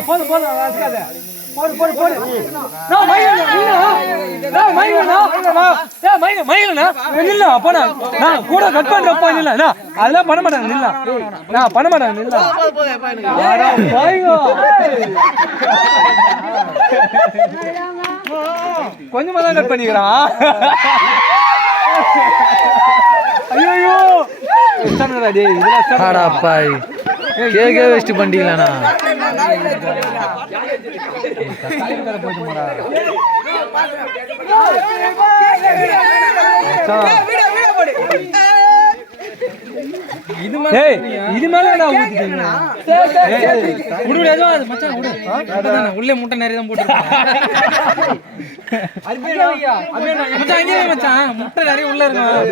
போதும் கூட கட் பண்றப்பா இல்ல அதெல்லாம் பண்ண மாட்டாங்க இல்ல நான் பண்ண மாட்டாங்க இல்ல கொஞ்சமா தான் கட் பண்ணிக்கிறான் ஐயோ கேக்கே வேஸ்ட் பண்ணிட்டீங்களாண்ணா இது மேல உள்ளே முட்டை நிறைய தான் போட்டு முட்டை நிறைய உள்ள இருக்கும்